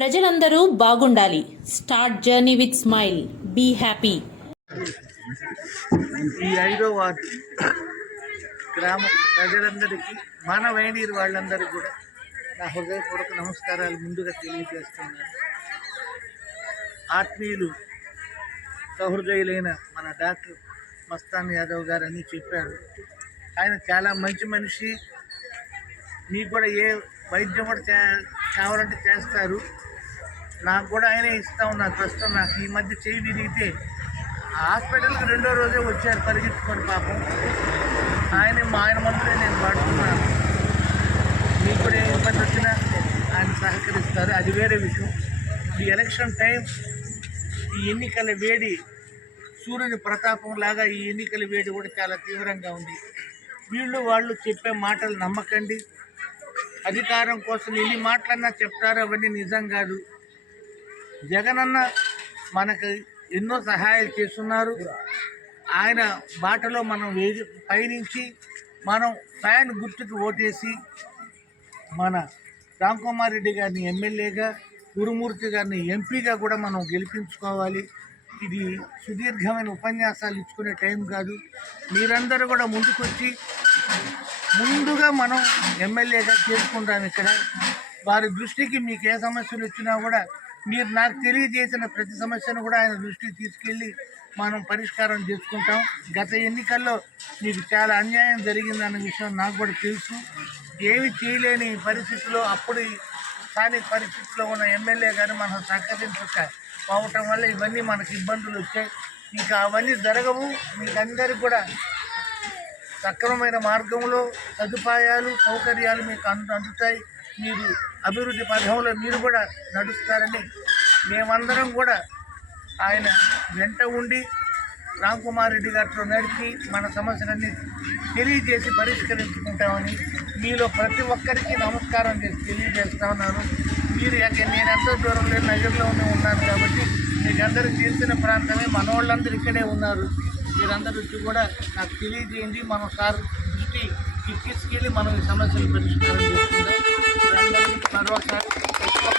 ప్రజలందరూ బాగుండాలి. Start journey with smile be happy ఈ ఐదో వార్డు గ్రామ ప్రజలందరికీ మన వేణీరు వాళ్ళందరికీ కూడా నా హృదయపూర్వక నమస్కారాలు ముందుగా తెలియజేస్తున్నాను. ఆత్మీయులు సహృదయులైన మన డాక్టర్ మస్తాన్ యాదవ్ గారు అని చెప్పారు. ఆయన చాలా మంచి మనిషి. మీకు కూడా ఏ వైద్యం కూడా చే కావాలంటే చేస్తారు. నాకు కూడా ఆయనే ఇస్తా ఉన్నారు ప్రస్తుతం నాకు ఈ మధ్య చేయి విరిగితే. హాస్పిటల్కి రెండో రోజే వచ్చారు పరిగెత్తుకొని పాపం. ఆయన మా ఆయన మందులే నేను వాడుతున్నాను. మీకు కూడా ఏ ఇబ్బంది వచ్చినా ఆయన సహకరిస్తారు. అది వేరే విషయం. ఈ ఎలక్షన్ టైం ఈ ఎన్నికల వేడి సూర్యుని ప్రతాపం లాగా ఈ ఎన్నికల వేడి కూడా చాలా తీవ్రంగా ఉంది. వీళ్ళు వాళ్ళు చెప్పే మాటలు నమ్మకండి. అధికారం కోసం ఎన్ని మాటలన్నా చెప్తారో అవన్నీ నిజం కాదు. జగనన్న మనకు ఎన్నో సహాయాలు చేస్తున్నారు. ఆయన బాటలో మనం వేది పయనించి మనం ఫ్యాన్ గుర్తుకు ఓటేసి మన రామ్కుమార్ రెడ్డి గారిని ఎమ్మెల్యేగా గురుమూర్తి గారిని ఎంపీగా కూడా మనం గెలిపించుకోవాలి. ఇది సుదీర్ఘమైన ఉపన్యాసాలు ఇచ్చుకునే టైం కాదు. మీరందరూ కూడా ముందుకొచ్చి ముందుగా మనం ఎమ్మెల్యేగా చేసుకుంటాం ఇక్కడ. వారి దృష్టికి మీకు ఏ సమస్యలు వచ్చినా కూడా మీరు నాకు తెలియజేసిన ప్రతి సమస్యను కూడా ఆయన దృష్టికి తీసుకెళ్ళి మనం పరిష్కారం చేసుకుంటాం. గత ఎన్నికల్లో మీకు చాలా అన్యాయం జరిగిందన్న విషయం నాకు కూడా తెలుసు. ఏమి చేయలేని పరిస్థితిలో అప్పుడు స్థానిక పరిస్థితిలో ఉన్న ఎమ్మెల్యే గారు మనం సహకరించక పోవటం వల్ల ఇవన్నీ మనకి ఇబ్బందులు వచ్చాయి. ఇంకా అవన్నీ జరగవు. మీకు అందరికి కూడా సక్రమమైన మార్గంలో సదుపాయాలు సౌకర్యాలు మీకు అందు అందుతాయి మీరు అభివృద్ధి పథంలో మీరు కూడా నడుస్తారని మేమందరం కూడా ఆయన వెంట ఉండి రామ్ కుమార్ రెడ్డి గారితో నడిచి మన సమస్యలన్నీ తెలియజేసి పరిష్కరించుకుంటామని మీలో ప్రతి ఒక్కరికి నమస్కారం చేసి తెలియజేస్తా ఉన్నాను. మీరు నేను ఎంతో దూరం నగరంలోనే ఉన్నాను కాబట్టి మీకు అందరికి తెలిసిన ప్రాంతమే మన వాళ్ళందరూ ఇక్కడే ఉన్నారు. మీరందరూ వచ్చి కూడా నాకు తెలియజేయండి. మనం సార్ దృష్టి తీసుకెళ్ళి మనం ఈ సమస్యలు పరిష్కారం చేసుకుందాం. هنروح